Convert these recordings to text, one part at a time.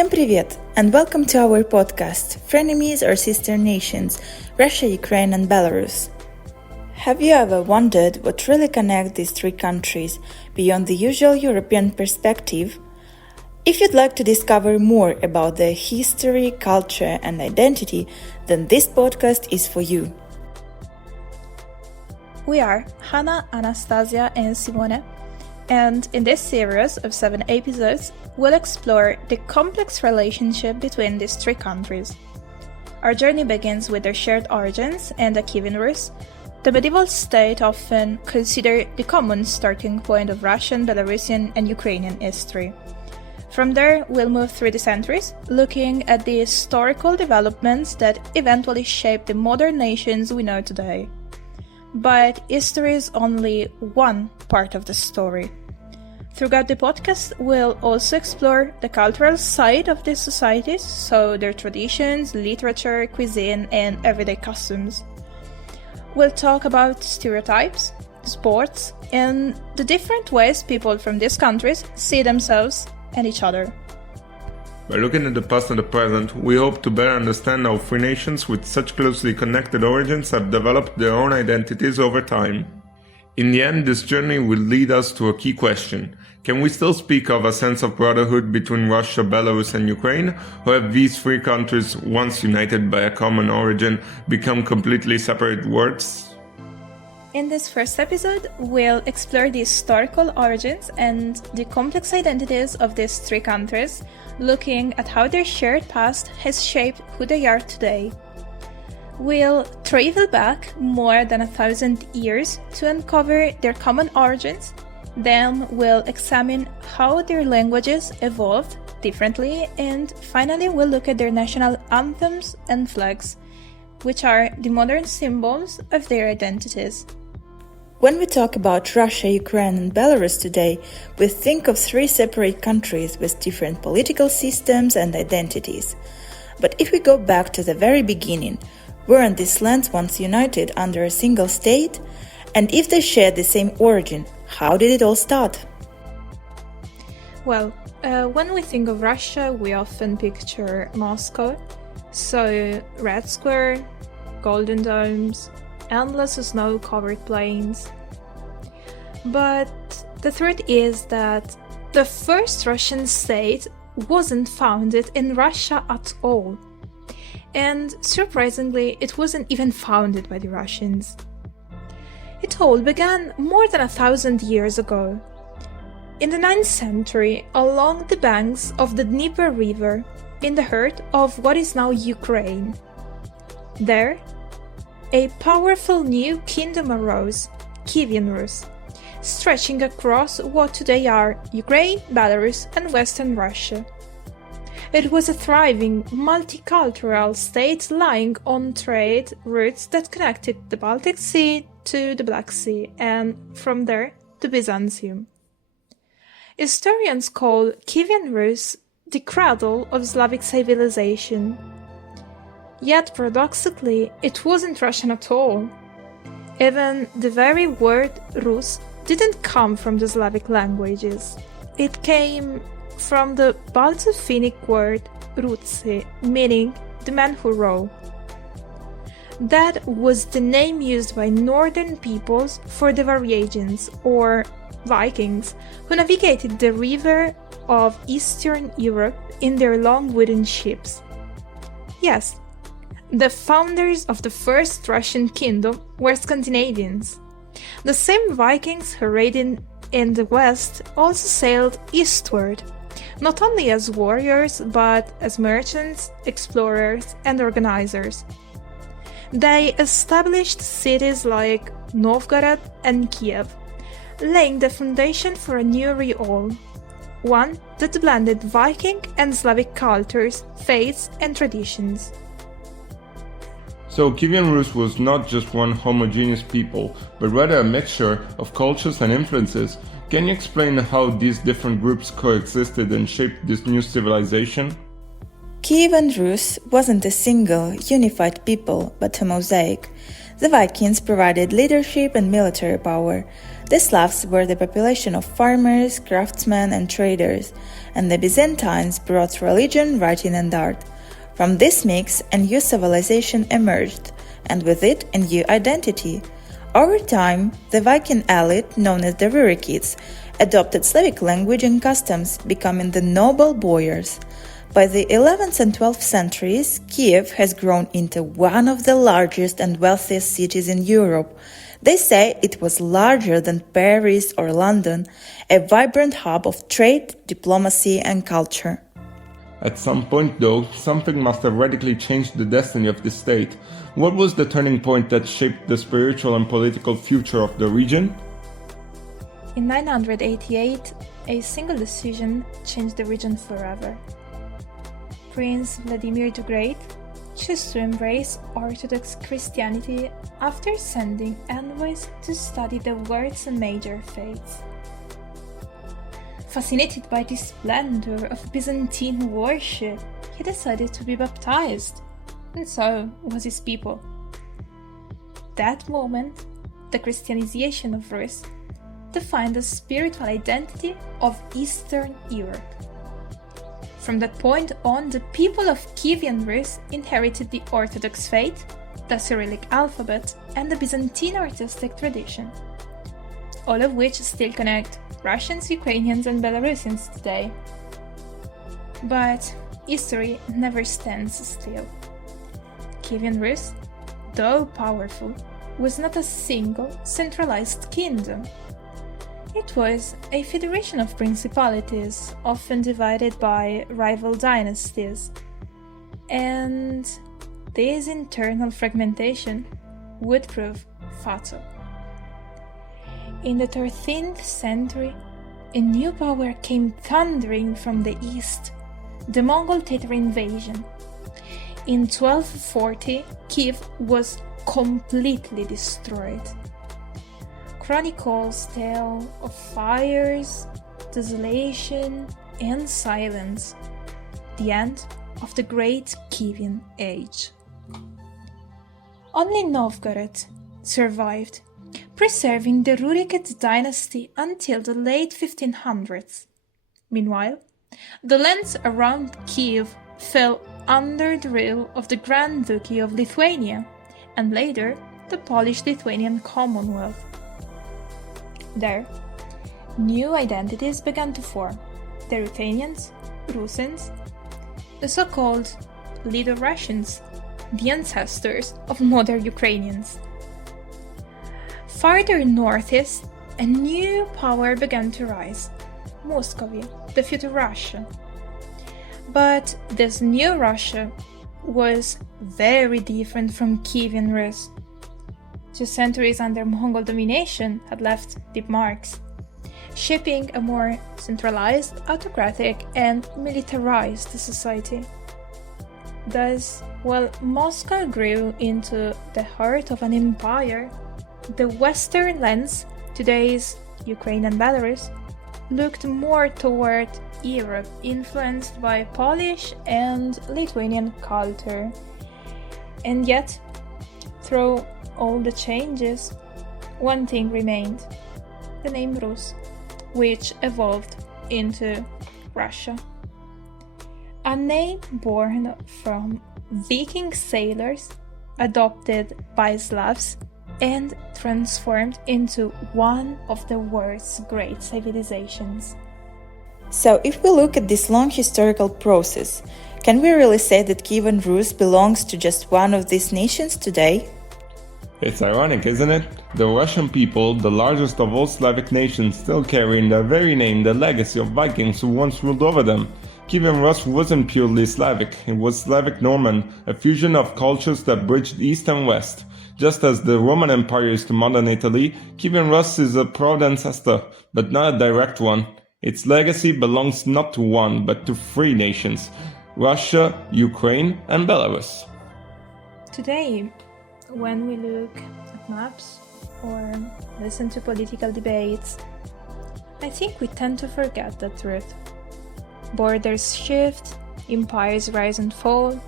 Всем привет, and welcome to our podcast, Frenemies or Sister Nations, Russia, Ukraine and Belarus. Have you ever wondered what really connects these three countries beyond the usual European perspective? If you'd like to discover more about their history, culture and identity, then this podcast is for you. We are Hannah, Anastasia and Simone, and in this series of 7 episodes, we'll explore the complex relationship between these three countries. Our journey begins with their shared origins and the Kievan Rus, the medieval state often considered the common starting point of Russian, Belarusian and Ukrainian history. From there, we'll move through the centuries, looking at the historical developments that eventually shaped the modern nations we know today. But history is only one part of the story. Throughout the podcast, we'll also explore the cultural side of these societies, so their traditions, literature, cuisine, and everyday customs. We'll talk about stereotypes, sports, and the different ways people from these countries see themselves and each other. By looking at the past and the present, we hope to better understand how free nations with such closely connected origins have developed their own identities over time. In the end, this journey will lead us to a key question. Can we still speak of a sense of brotherhood between Russia, Belarus and Ukraine, or have these three countries, once united by a common origin, become completely separate worlds? In this first episode, we'll explore the historical origins and the complex identities of these three countries, looking at how their shared past has shaped who they are today. We'll travel back more than 1,000 years to uncover their common origins. Then we'll examine how their languages evolved differently, and finally we'll look at their national anthems and flags, which are the modern symbols of their identities. When we talk about Russia, Ukraine and Belarus today, we think of three separate countries with different political systems and identities. But if we go back to the very beginning, weren't these lands once united under a single state? And if they shared the same origin, how did it all start? Well, when we think of Russia, we often picture Moscow. So, Red Square, golden domes, endless snow-covered plains. But the truth is that the first Russian state wasn't founded in Russia at all. And surprisingly, it wasn't even founded by the Russians. It all began more than 1,000 years ago. In the 9th century, along the banks of the Dnieper River, in the heart of what is now Ukraine. There, a powerful new kingdom arose, Kievan Rus, stretching across what today are Ukraine, Belarus, and Western Russia. It was a thriving, multicultural state lying on trade routes that connected the Baltic Sea to the Black Sea, and from there to Byzantium. Historians call Kievan Rus the cradle of Slavic civilization. Yet paradoxically, it wasn't Russian at all. Even the very word Rus didn't come from the Slavic languages. It came from the Balto-Finnic word rutsi, meaning the man who row. That was the name used by northern peoples for the Varyagins, or Vikings, who navigated the river of Eastern Europe in their long wooden ships. Yes, the founders of the first Russian kingdom were Scandinavians. The same Vikings who raided in the west also sailed eastward, not only as warriors but as merchants, explorers, and organizers. They established cities like Novgorod and Kiev, laying the foundation for a new realm, one that blended Viking and Slavic cultures, faiths, and traditions. So Kievan Rus was not just one homogeneous people, but rather a mixture of cultures and influences. Can you explain how these different groups coexisted and shaped this new civilization? Kievan Rus wasn't a single, unified people, but a mosaic. The Vikings provided leadership and military power. The Slavs were the population of farmers, craftsmen, and traders, and the Byzantines brought religion, writing, and art. From this mix, a new civilization emerged, and with it, a new identity. Over time, the Viking elite, known as the Rurikids, adopted Slavic language and customs, becoming the noble boyars. By the 11th and 12th centuries, Kiev has grown into one of the largest and wealthiest cities in Europe. They say it was larger than Paris or London, a vibrant hub of trade, diplomacy, and culture. At some point, though, something must have radically changed the destiny of the state. What was the turning point that shaped the spiritual and political future of the region? In 988, a single decision changed the region forever. Prince Vladimir the Great chose to embrace Orthodox Christianity after sending envoys to study the world's major faiths. Fascinated by the splendor of Byzantine worship, he decided to be baptized, and so was his people. That moment, the Christianization of Rus, defined the spiritual identity of Eastern Europe. From that point on, the people of Kievan Rus inherited the Orthodox faith, the Cyrillic alphabet, and the Byzantine artistic tradition, all of which still connect Russians, Ukrainians, and Belarusians today. But history never stands still. Kievan Rus, though powerful, was not a single centralized kingdom. It was a federation of principalities, often divided by rival dynasties, and this internal fragmentation would prove fatal. In the 13th century, a new power came thundering from the east, the Mongol Tatar invasion. In 1240, Kiev was completely destroyed. Chronicles tell of fires, desolation, and silence, the end of the Great Kievan Age. Only Novgorod survived, preserving the Rurikid dynasty until the late 1500s. Meanwhile, the lands around Kiev fell under the rule of the Grand Duchy of Lithuania, and later the Polish-Lithuanian Commonwealth. There, new identities began to form: the Ruthenians, Rusins, the so-called Little Russians, the ancestors of modern Ukrainians. Farther northeast, a new power began to rise: Muscovy, the future Russia. But this new Russia was very different from Kievan Rus. 2 centuries under Mongol domination had left deep marks, shaping a more centralized, autocratic, and militarized society. Thus, while Moscow grew into the heart of an empire, the western lands, today's Ukraine and Belarus, looked more toward Europe, influenced by Polish and Lithuanian culture. And yet, through all the changes, one thing remained: the name Rus, which evolved into Russia. A name born from Viking sailors, adopted by Slavs, and transformed into one of the world's great civilizations. So, if we look at this long historical process, can we really say that Kievan Rus belongs to just one of these nations today? It's ironic, isn't it? The Russian people, the largest of all Slavic nations, still carry in their very name the legacy of Vikings who once ruled over them. Kievan Rus wasn't purely Slavic, it was Slavic Norman, a fusion of cultures that bridged East and West. Just as the Roman Empire is to modern Italy, Kievan Rus is a proud ancestor, but not a direct one. Its legacy belongs not to one, but to 3 nations: Russia, Ukraine, and Belarus. Today, when we look at maps or listen to political debates, I think we tend to forget the truth. Borders shift, empires rise and fall,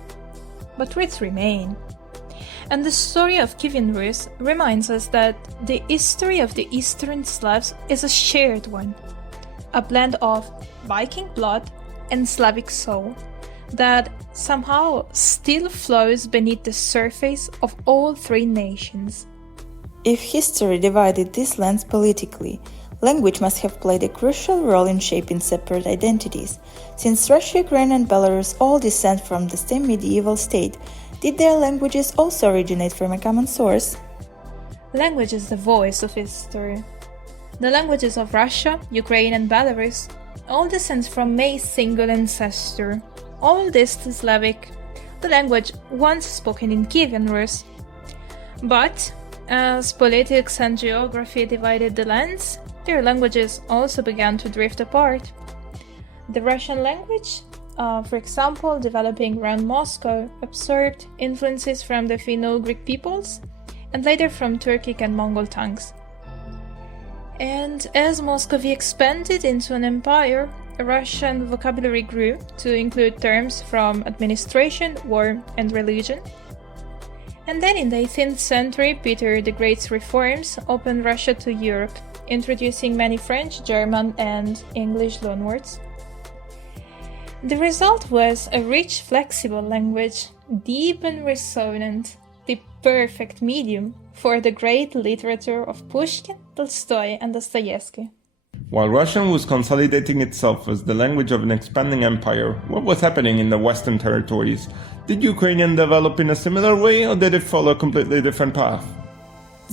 but roots remain. And the story of Kievan Rus reminds us that the history of the Eastern Slavs is a shared one, a blend of Viking blood and Slavic soul that somehow still flows beneath the surface of all three nations. If history divided these lands politically, language must have played a crucial role in shaping separate identities. Since Russia, Ukraine, and Belarus all descend from the same medieval state, did their languages also originate from a common source? Language is the voice of history. The languages of Russia, Ukraine, and Belarus all descend from a single ancestor, Old East Slavic, the language once spoken in Kievan Rus. But as politics and geography divided the lands, their languages also began to drift apart. The Russian language, for example, developing around Moscow, absorbed influences from the Finno-Greek peoples and later from Turkic and Mongol tongues. And as Muscovy expanded into an empire, Russian vocabulary grew to include terms from administration, war, and religion. And then in the 18th century, Peter the Great's reforms opened Russia to Europe, introducing many French, German, and English loanwords. The result was a rich, flexible language, deep and resonant, the perfect medium for the great literature of Pushkin, Tolstoy, and Dostoevsky. While Russian was consolidating itself as the language of an expanding empire, what was happening in the Western territories? Did Ukrainian develop in a similar way, or did it follow a completely different path?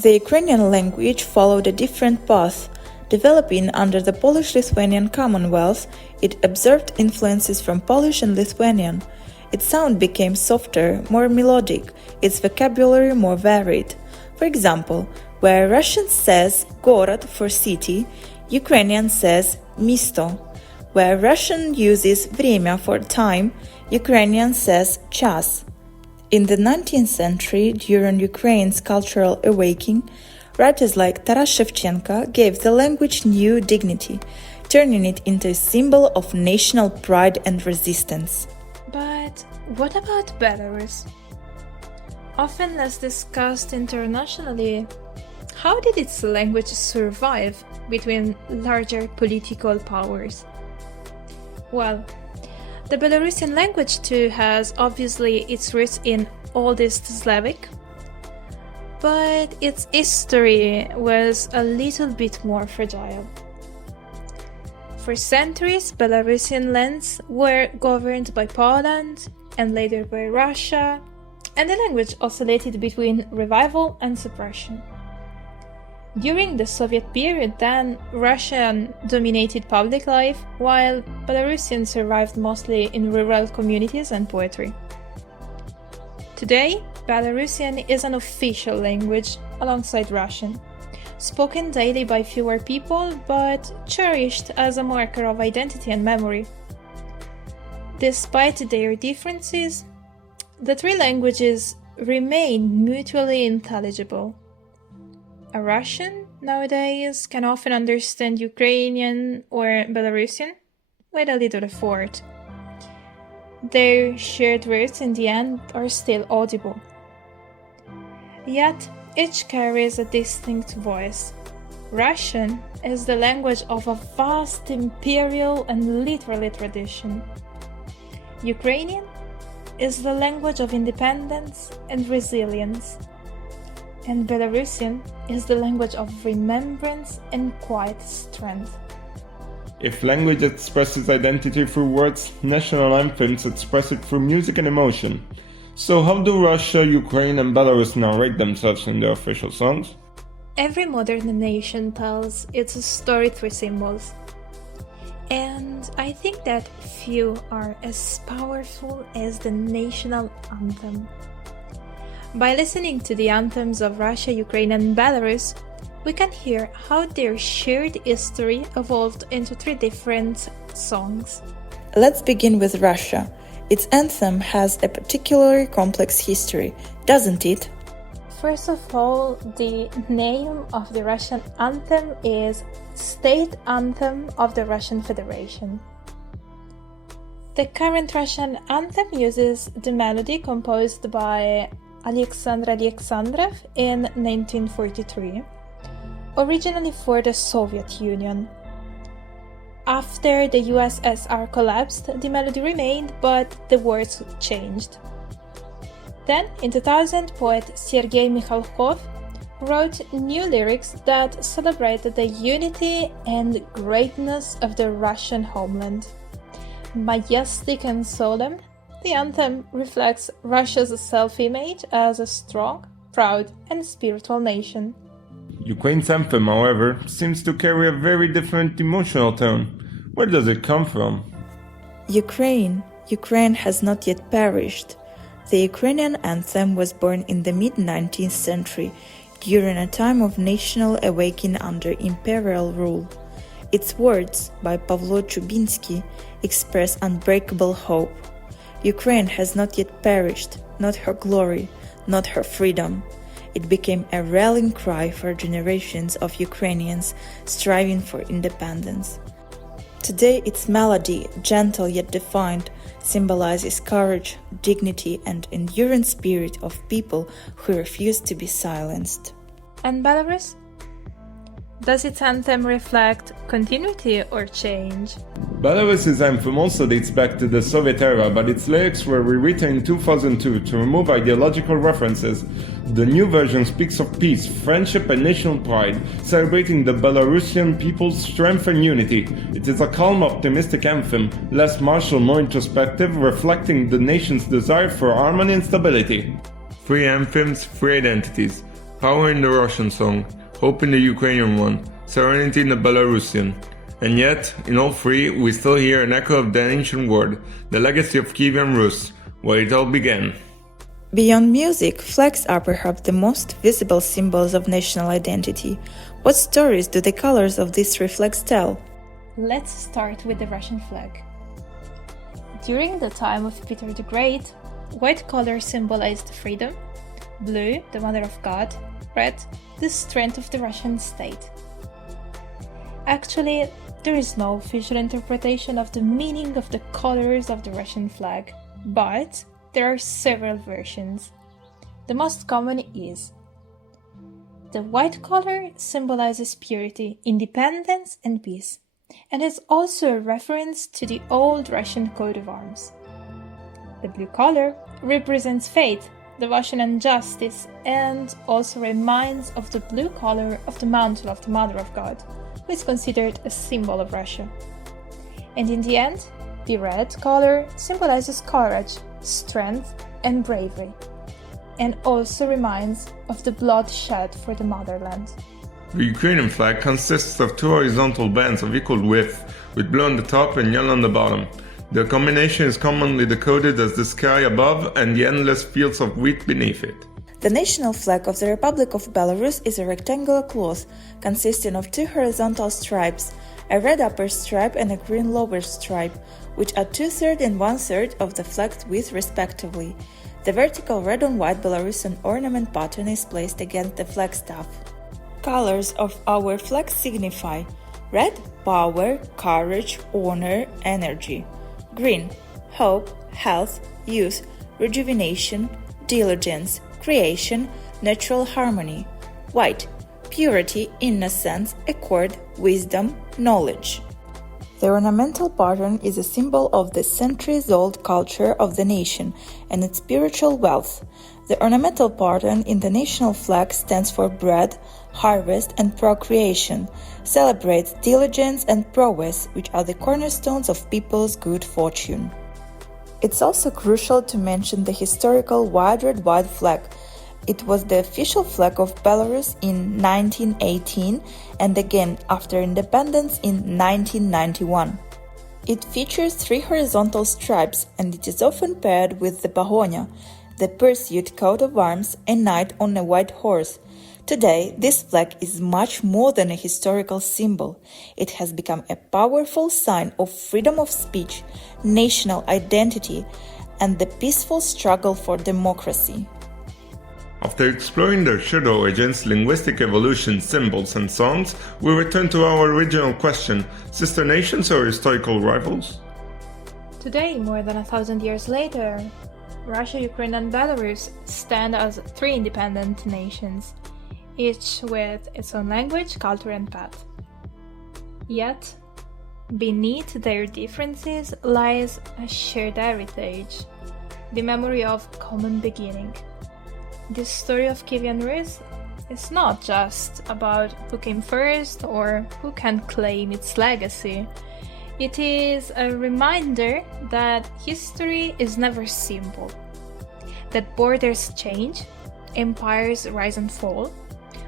The Ukrainian language followed a different path. Developing under the Polish-Lithuanian Commonwealth, it absorbed influences from Polish and Lithuanian. Its sound became softer, more melodic, its vocabulary more varied. For example, where Russian says "город" for city, Ukrainian says "misto." Where Russian uses время for time, Ukrainian says час. In the 19th century, during Ukraine's cultural awakening, writers like Taras Shevchenko gave the language new dignity, turning it into a symbol of national pride and resistance. But what about Belarus? Often less discussed internationally, how did its language survive between larger political powers? Well, the Belarusian language too has obviously its roots in Old East Slavic, but its history was a little bit more fragile. For centuries, Belarusian lands were governed by Poland and later by Russia, and the language oscillated between revival and suppression. During the Soviet period, then, Russian dominated public life, while Belarusian survived mostly in rural communities and poetry. Today, Belarusian is an official language alongside Russian, spoken daily by fewer people, but cherished as a marker of identity and memory. Despite their differences, the three languages remain mutually intelligible. A Russian nowadays can often understand Ukrainian or Belarusian with a little effort. Their shared roots in the end are still audible. Yet, each carries a distinct voice. Russian is the language of a vast imperial and literary tradition. Ukrainian is the language of independence and resilience. And Belarusian is the language of remembrance and quiet strength. If language expresses identity through words, national anthems express it through music and emotion. So how do Russia, Ukraine, and Belarus narrate themselves in their official songs? Every modern nation tells its story through symbols. And I think that few are as powerful as the national anthem. By listening to the anthems of Russia, Ukraine, and Belarus, we can hear how their shared history evolved into three different songs. Let's begin with Russia. Its anthem has a particularly complex history, doesn't it? First of all, the name of the Russian anthem is State Anthem of the Russian Federation. The current Russian anthem uses the melody composed by Alexander Alexandrev in 1943, originally for the Soviet Union. After the USSR collapsed, the melody remained, but the words changed. Then, in 2000, poet Sergei Mikhalkov wrote new lyrics that celebrated the unity and greatness of the Russian homeland. Majestic and solemn, the anthem reflects Russia's self-image as a strong, proud, and spiritual nation. Ukraine's anthem, however, seems to carry a very different emotional tone. Where does it come from? Ukraine has not yet perished. The Ukrainian anthem was born in the mid-19th century, during a time of national awakening under imperial rule. Its words, by Pavlo Chubinsky, express unbreakable hope. Ukraine has not yet perished, not her glory, not her freedom. It became a rallying cry for generations of Ukrainians striving for independence. Today, its melody, gentle yet defiant, symbolizes courage, dignity, and enduring spirit of people who refuse to be silenced. And Belarus? Does its anthem reflect continuity or change? Belarus's anthem also dates back to the Soviet era, but its lyrics were rewritten in 2002 to remove ideological references. The new version speaks of peace, friendship, and national pride, celebrating the Belarusian people's strength and unity. It is a calm, optimistic anthem, less martial, more introspective, reflecting the nation's desire for harmony and stability. Three anthems, three identities. Power in the Russian song, hope in the Ukrainian one, serenity in the Belarusian. And yet, in all three, we still hear an echo of the ancient word, the legacy of Kievan Rus, where it all began. Beyond music, flags are perhaps the most visible symbols of national identity. What stories do the colors of these reflex tell? Let's start with the Russian flag. During the time of Peter the Great, white color symbolized freedom, blue, the mother of God, red, the strength of the Russian state. Actually, there is no official interpretation of the meaning of the colors of the Russian flag, but there are several versions. The most common is: the white color symbolizes purity, independence, and peace, and is also a reference to the old Russian coat of arms. The blue color represents faith, devotion, and justice, and also reminds of the blue color of the mantle of the Mother of God, who is considered a symbol of Russia. And in the end, the red color symbolizes courage, strength, and bravery, and also reminds of the blood shed for the motherland. The Ukrainian flag consists of two horizontal bands of equal width, with blue on the top and yellow on the bottom. The combination is commonly decoded as the sky above and the endless fields of wheat beneath it. The national flag of the Republic of Belarus is a rectangular cloth consisting of two horizontal stripes, a red upper stripe and a green lower stripe, which are 2/3 and 1/3 of the flag's width respectively. The vertical red on white Belarusian ornament pattern is placed against the flagstaff. Colors of our flag signify: red, power, courage, honor, energy; green, hope, health, youth, rejuvenation, diligence, creation, natural harmony; white, purity, innocence, accord, wisdom, knowledge. The ornamental pattern is a symbol of the centuries-old culture of the nation and its spiritual wealth. The ornamental pattern in the national flag stands for bread, harvest, and procreation, celebrates diligence and prowess, which are the cornerstones of people's good fortune. It's also crucial to mention the historical wide red white flag. It was the official flag of Belarus in 1918 and again after independence in 1991. It features 3 horizontal stripes and it is often paired with the pagonia, the pursuit coat of arms, a knight on a white horse. Today, this flag is much more than a historical symbol. It has become a powerful sign of freedom of speech, national identity, and the peaceful struggle for democracy. After exploring their shared origins, linguistic evolution, symbols, and songs, we return to our original question: sister nations or historical rivals? Today, more than 1,000 years later, Russia, Ukraine, and Belarus stand as three independent nations, each with its own language, culture, and path. Yet, beneath their differences lies a shared heritage, the memory of common beginning. The story of Kievan Rus is not just about who came first or who can claim its legacy. It is a reminder that history is never simple, that borders change, empires rise and fall,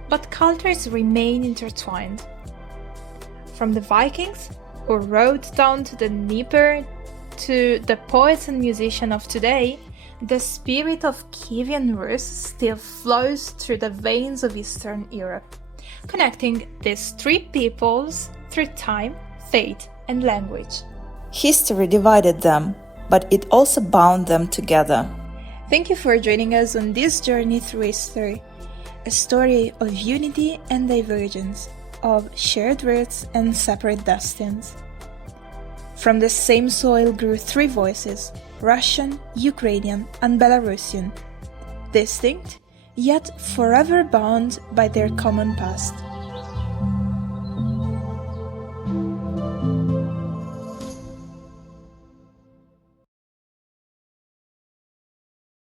but cultures remain intertwined. From the Vikings, who rode down to the Dnieper, to the poets and musicians of today, the spirit of Kievan Rus still flows through the veins of Eastern Europe, connecting these three peoples through time, faith, and language. History divided them, but it also bound them together. Thank you for joining us on this journey through history, a story of unity and divergence, of shared roots and separate destinies. From the same soil grew three voices: Russian, Ukrainian, and Belarusian, distinct, yet forever bound by their common past.